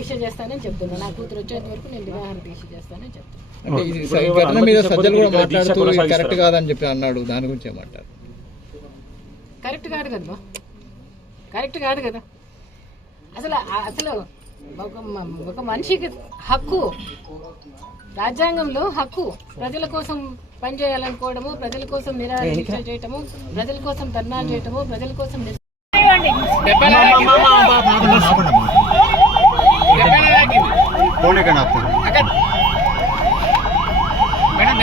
దీక్ష చేస్తానని చెప్తున్నా నా కూతురు వచ్చేంత వరకు నేను నిరాహార దీక్ష చేస్తానని చెప్తున్నా అంటే ఈ స- ఈ ఘటన మీద సజ్జలు కూడా మాట్లాడుతూ ఇది కరెక్ట్ కాదని చెప్పి అన్నాడు దాని గురించి ఏమంటారు కరెక్ట్ కాదు కదా బా. కరెక్ట్ కాదు కదా అసలు ఆ- అసలు ఒక మ- ఒక మనిషికి హక్కు రాజ్యాంగంలో హక్కు ప్రజల కోసం పనిచేయాలనుకోవడము ప్రజల కోసం నిరాహార దీక్ష చేయటము ప్రజల కోసం ధర్నాలు చేయటము ప్రజల కోసం నిస్- ಕೋಣೆ ಗಣ ಆಗ್ತದೆ. ಮೇಡಮ್